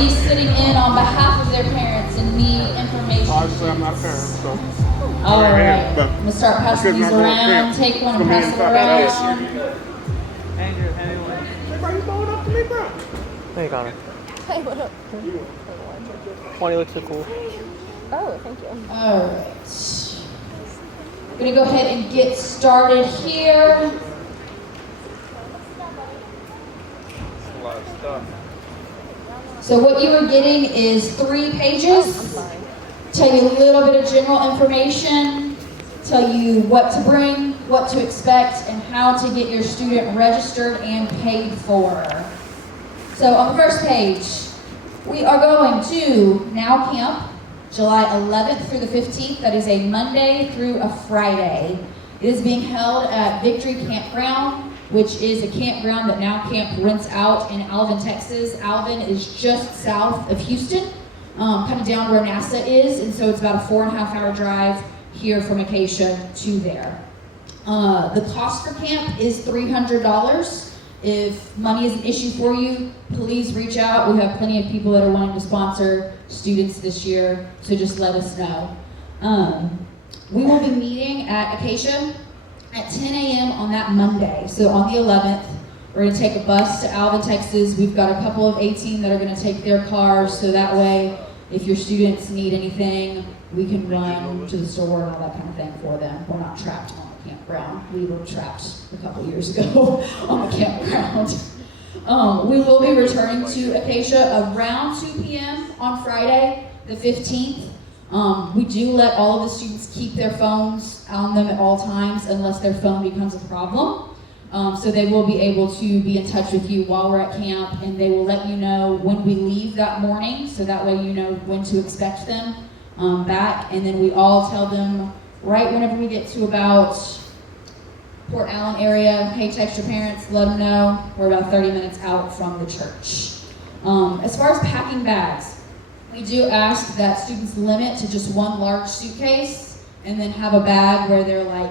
be sitting in on behalf of their parents and need information. Obviously, I'm not a parent, so. All right. I'm going to start passing these around. Take one and pass it around. Andrew, anyone? Everybody blowing up to me, bro. Hey, Connor. Hey, what up? 20 looks so cool. Oh, thank you. All right. I'm going to go ahead and get started here. A lot of stuff. So what you are getting is 3 pages. I'm sorry. Tell you a little bit of general information, tell you what to bring, what to expect, and how to get your student registered and paid for. So on the first page, we are going to Now Camp, July 11th through the 15th. That is a Monday through a Friday. It is being held at Victory Campground, which is a campground that Now Camp rents out in Alvin, Texas. Alvin is just south of Houston. Kind of down where NASA is, and so it's about a 4.5-hour drive here from Acacia to there. The cost for camp is $300. If money is an issue for you, please reach out. We have plenty of people that are wanting to sponsor students this year, so just let us know. We will be meeting at Acacia at 10 a.m. on that Monday, so on the 11th. We're going to take a bus to Alvin, Texas. We've got a couple of 18 that are going to take their cars, so that way, if your students need anything, we can run to the store and all that kind of thing for them. We're not trapped on the campground. We were trapped a couple years ago on the campground. We will be returning to Acacia around 2 p.m. on Friday, the 15th. We do let all of the students keep their phones on them at all times unless their phone becomes a problem. So they will be able to be in touch with you while we're at camp, and they will let you know when we leave that morning, so that way you know when to expect them back. And then we all tell them right whenever we get to about Port Allen area, hey, text your parents, let them know. We're about 30 minutes out from the church. As far as packing bags, we do ask that students limit to just one large suitcase, and then have a bag where they're like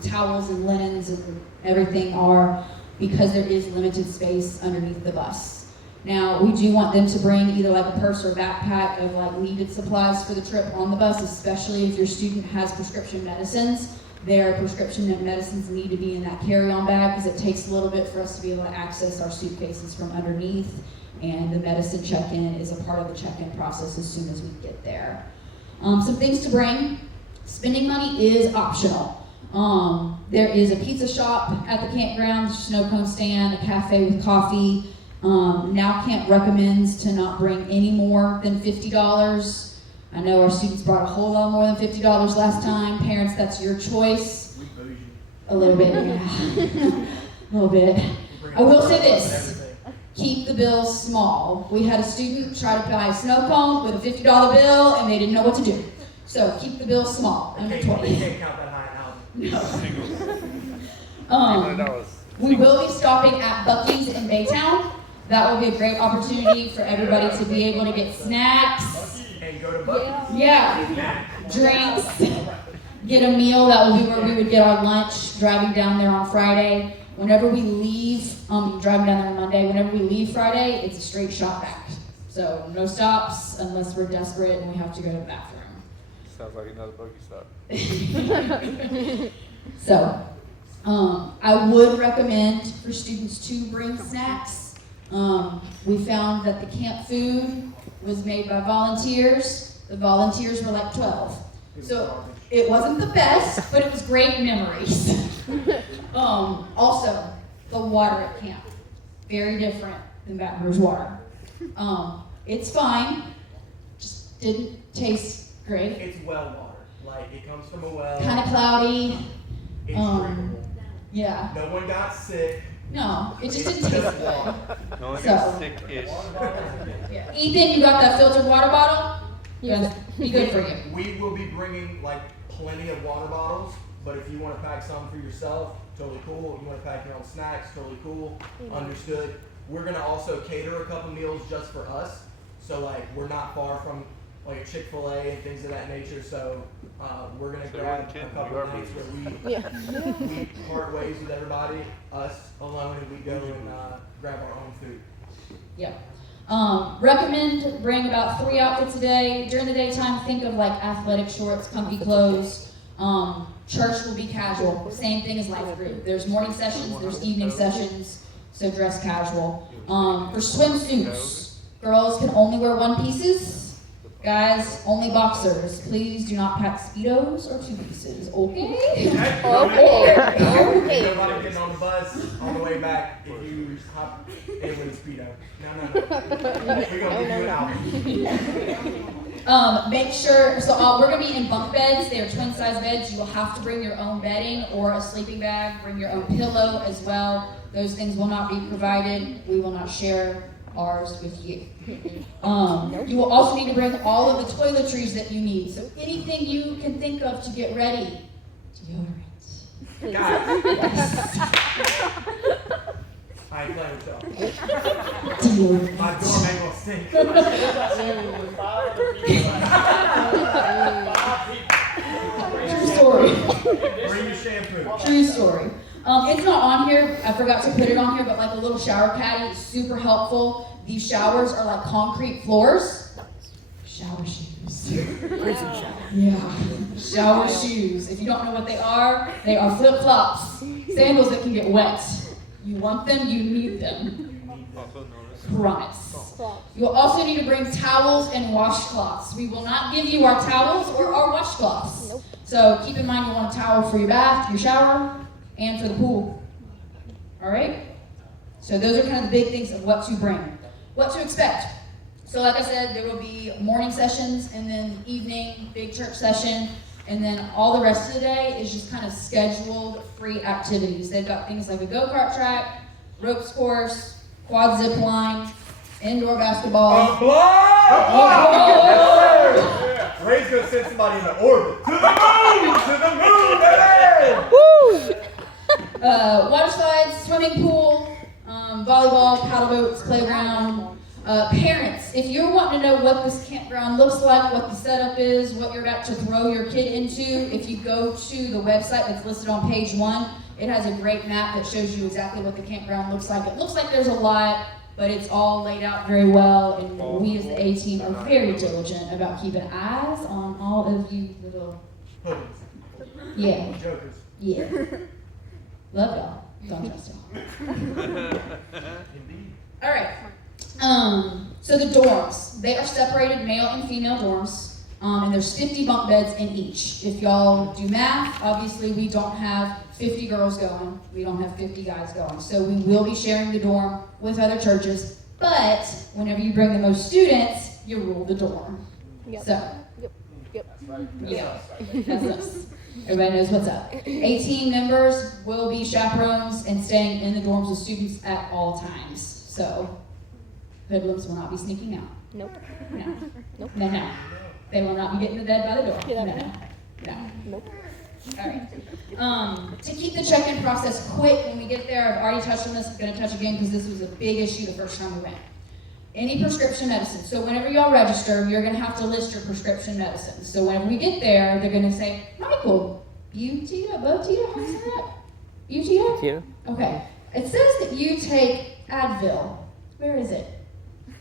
towels and linens and everything are, because there is limited space underneath the bus. Now, we do want them to bring either like a purse or backpack of like needed supplies for the trip on the bus, especially if your student has prescription medicines. Their prescription medicines need to be in that carry-on bag because it takes a little bit for us to be able to access our suitcases from underneath, and the medicine check-in is a part of the check-in process as soon as we get there. Some things to bring. Spending money is optional. There is a pizza shop at the campground, snow cone stand, a cafe with coffee. Now Camp recommends to not bring any more than $50. I know our students brought a whole lot more than $50 last time. Parents, that's your choice. A little bit, yeah. A little bit. I will say this. Keep the bills small. We had a student try to buy a snow cone with a $50 bill, and they didn't know what to do. So keep the bill small, under 20. You can't count that high out. No. We will be stopping at Buc-ee's in Baytown. That will be a great opportunity for everybody to be able to get snacks. And go to Buc-ee's. Yeah, drinks, get a meal. That will be where we would get our lunch driving down there on Friday. Whenever we leave, driving down there on Monday, whenever we leave Friday, it's a straight shot back. So no stops unless we're desperate and we have to go to the bathroom. Sounds like another buggy stop. So, I would recommend for students to bring snacks. We found that the camp food was made by volunteers. The volunteers were like 12. So, it wasn't the best, but it was great memories. Also, the water at camp, very different than Baton Rouge water. It's fine, just didn't taste great. It's well water. Like, it comes from a well. Kind of cloudy. It's drinkable. Yeah. No one got sick. No, it just didn't It's taste just good. water. No one So- gets sick-ish. Yeah. Ethan, you got that filtered water bottle? Yes. Be good for you. We will be bringing, like, plenty of water bottles, but if you want to pack some for yourself, totally cool. If you want to pack your own snacks, totally cool. Understood. We're going to also cater a couple meals just for us. So, like, we're not far from, like, a Chick-fil-A and things of that nature. So, we're going to So grab we're kidding. a couple We are of nights where Yeah. we part ways with everybody, us alone, and we go and grab our own food. Yeah. Recommend bring about 3 outfits a day. During the daytime, think of like athletic shorts, comfy clothes. Church will be casual. Same thing as life group. There's morning sessions, there's evening sessions, so dress casual. For swimsuits, girls can only wear one pieces. Guys, only boxers. Please do not pack Speedos or 2 pieces, okay? Okay. Ain't nobody getting on the bus on the way back if you hop in with a Speedo. No. We're gonna give you an album. Make sure, we're gonna be in bunk beds. They are twin size beds. You will have to bring your own bedding or a sleeping bag. Bring your own pillow as well. Those things will not be provided. We will not share ours with you. You will also need to bring all of the toiletries that you need. So anything you can think of to get ready. Deodorant. Guys. I ain't playing with y'all. Deodorant. My dorm ain't gonna stink. True story. Bring your shampoo. True story. It's not on here. I forgot to put it on here, but like a little shower caddy is super helpful. These showers are like concrete floors. Shower shoes. Yeah. Shower shoes. If you don't know what they are flip-flops. Sandals that can get wet. You want them, you need them. Also notice. Promise. You'll also need to bring towels and washcloths. We will not give you our towels or our washcloths. Nope. So keep in mind you want a towel for your bath, your shower, and for the pool. All right? So those are kind of the big things of what to bring. What to expect. So like I said, there will be morning sessions and then evening, big church session, and then all the rest of the day is just kind of scheduled free activities. They've got things like a go-kart track, ropes course, quad zip line, indoor basketball. Ray's gonna send somebody in the orbit. To the moon, baby! Water slides, swimming pool, volleyball, paddle boats, playground. Parents, if you're wanting to know what this campground looks like, what the setup is, what you're about to throw your kid into, if you go to the website that's listed on page 1, it has a great map that shows you exactly what the campground looks like. It looks like there's a lot, but it's all laid out very well, and we as the A-team are very diligent about keeping eyes on all of you little, yeah, Jokers. yeah. Love y'all, don't trust y'all. Indeed. All right. So the dorms, they are separated male and female dorms, and there's 50 bunk beds in each. If y'all do math, obviously we don't have 50 girls going. We don't have 50 guys going. So we will be sharing the dorm with other churches, but whenever you bring the most students, you rule the dorm. Yep. So, Yep. yeah, that's us. Everybody knows what's up. 18 members will be chaperones and staying in the dorms with students at all times. So, hoodlums will not be sneaking out. Nope. No. Nope. No. They will not be getting to bed by the door. Yeah, No. Nope. All right. To keep the check-in process quick when we get there, I've already touched on this. I'm going to touch again because this was a big issue the first time we went. Any prescription medicine. So whenever y'all register, you're going to have to list your prescription medicines. So whenever we get there, they're going to say, Michael, Butia, how do you say that? Butia? Yeah. Okay. It says that you take Advil. Where is it?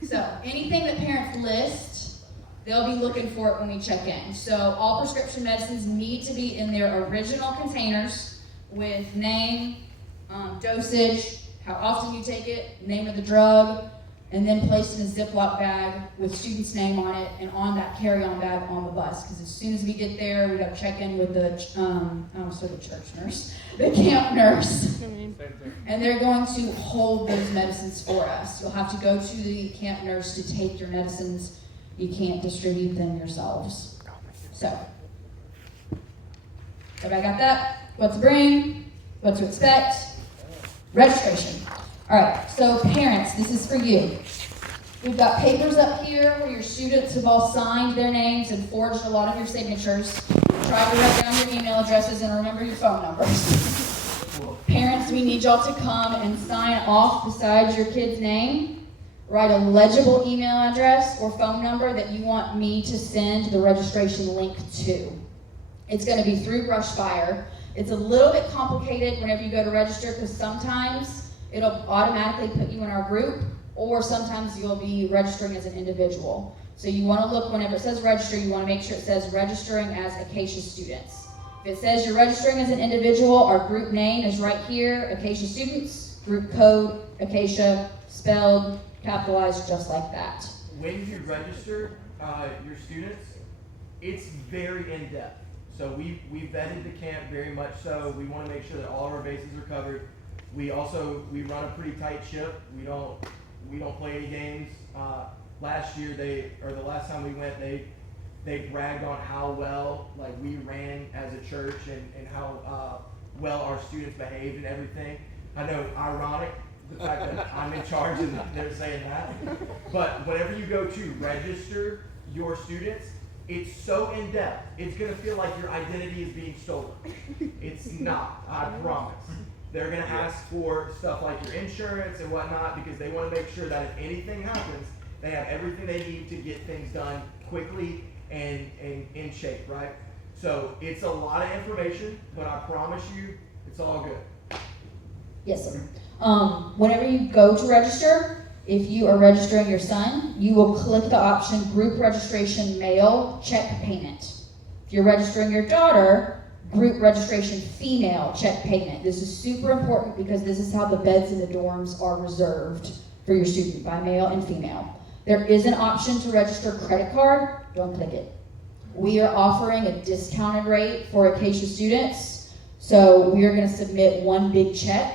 So anything that parents list, they'll be looking for it when we check in. So all prescription medicines need to be in their original containers with name, dosage, how often you take it, name of the drug, and then placed in a Ziploc bag with student's name on it and on that carry-on bag on the bus. Because as soon as we get there, we got to check in with the, I almost said the church nurse, the camp nurse. And they're going to hold those medicines for us. You'll have to go to the camp nurse to take your medicines. You can't distribute them yourselves. So, everybody got that? What to bring, what to expect, registration. All right, so parents, this is for you. We've got papers up here where your students have all signed their names and forged a lot of your signatures. Try to write down your email addresses and remember your phone numbers. Parents, we need y'all to come and sign off beside your kid's name. Write a legible email address or phone number that you want me to send the registration link to. It's going to be through Brushfire. It's a little bit complicated whenever you go to register because sometimes it'll automatically put you in our group, or sometimes you'll be registering as an individual. So you want to look, whenever it says register, you want to make sure it says registering as Acacia students. If it says you're registering as an individual, our group name is right here, Acacia students, group code, Acacia, spelled, capitalized, just like that. When you register your students, it's very in-depth. So we vetted the camp very much so. We want to make sure that all of our bases are covered. We run a pretty tight ship. We don't play any games. Last year the last time we went, they bragged on how well we ran as a church and how well our students behaved and everything. I know, ironic, the fact that I'm in charge and they're saying that. But whenever you go to register your students, it's so in-depth. It's going to feel like your identity is being stolen. It's not, I promise. They're going to ask for stuff like your insurance and whatnot because they want to make sure that if anything happens, they have everything they need to get things done quickly and in shape, right? So it's a lot of information, but I promise you, it's all good. Yes, sir. Whenever you go to register, if you are registering your son, you will click the option group registration male check payment. If you're registering your daughter, group registration female check payment. This is super important because this is how the beds in the dorms are reserved for your student by male and female. There is an option to register credit card. Don't click it. We are offering a discounted rate for Acacia students. So we are going to submit one big check.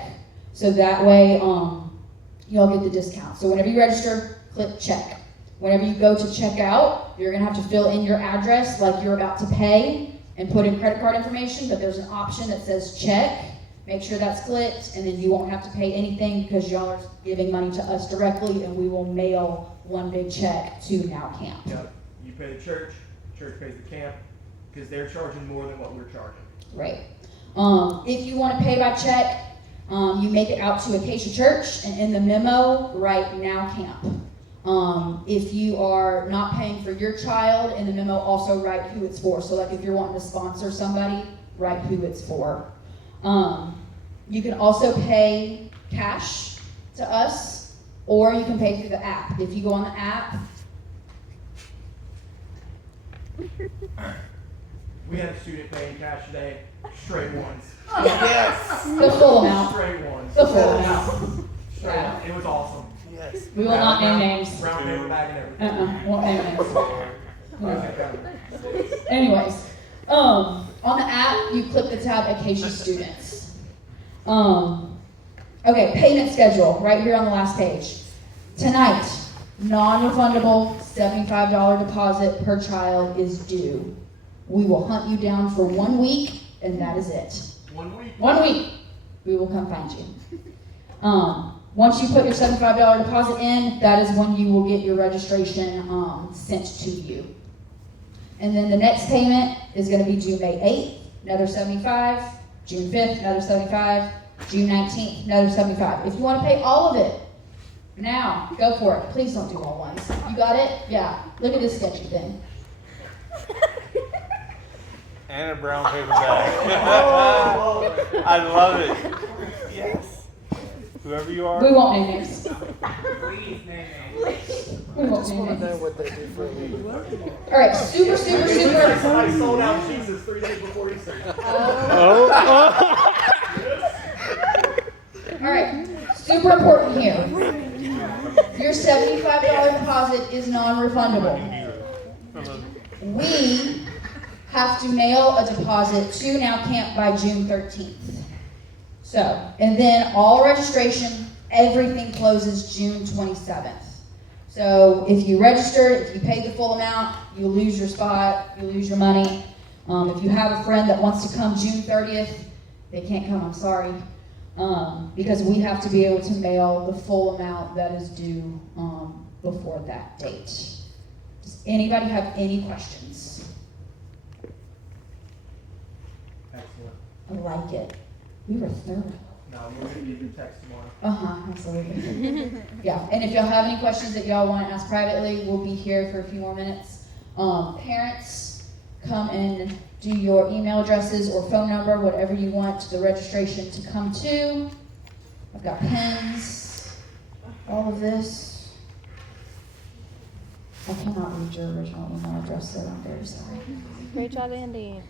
So that way, y'all get the discount. So whenever you register, click check. Whenever you go to check out, you're going to have to fill in your address like you're about to pay and put in credit card information, but there's an option that says check. Make sure that's clicked, and then you won't have to pay anything because y'all are giving money to us directly, and we will mail one big check to Now Camp. Yep. You pay the church pays the camp, because they're charging more than what we're charging. Right. If you want to pay by check, you make it out to Acacia Church, and in the memo, write Now Camp. If you are not paying for your child, in the memo also write who it's for. So like if you're wanting to sponsor somebody, write who it's for. You can also pay cash to us, or you can pay through the app. If you go on the app, We had a student paying cash today, straight ones. Yes. the full amount. Straight ones. The full amount. Straight Yeah. ones. It was awesome. Yes. We will not name names. Brown paper bag and everything. Won't name names. Okay. Anyways, on the app, you click the tab Acacia Students. Okay, payment schedule, right here on the last page. Tonight, non-refundable $75 deposit per child is due. We will hunt you down for 1 week, and that is it. 1 week. 1 week, we will come find you. Once you put your $75 deposit in, that is when you will get your registration sent to you. And then the next payment is going to be due May 8th, another $75, June 5th, another $75, June 19th, another $75. If you want to pay all of it, now, go for it. Please don't do all ones. You got it? Yeah. Look at this sketchy thing. And a brown paper bag. Oh. I love it. Yes. Whoever you are. We won't name names. Please name We won't name names. what they do for a living. All right, super. Somebody sold out Jesus 3 days before Easter. All right, super important here. Your $75 deposit is non-refundable. We have to mail a deposit to Now Camp by June 13th. So, and then all registration, everything closes June 27th. So if you registered, if you paid the full amount, you lose your spot, you lose your money. If you have a friend that wants to come June 30th, they can't come, I'm sorry. Because we have to be able to mail the full amount that is due before that date. Does anybody have any questions? Excellent. I like it. We were thorough. No, we're going to get your text tomorrow. Absolutely. Yeah, and if y'all have any questions that y'all want to ask privately, we'll be here for a few more minutes. Parents, come and do your email addresses or phone number, whatever you want the registration to come to. I've got pens, all of this. I cannot read your original email address, so I'm very sorry. Great job, Andy.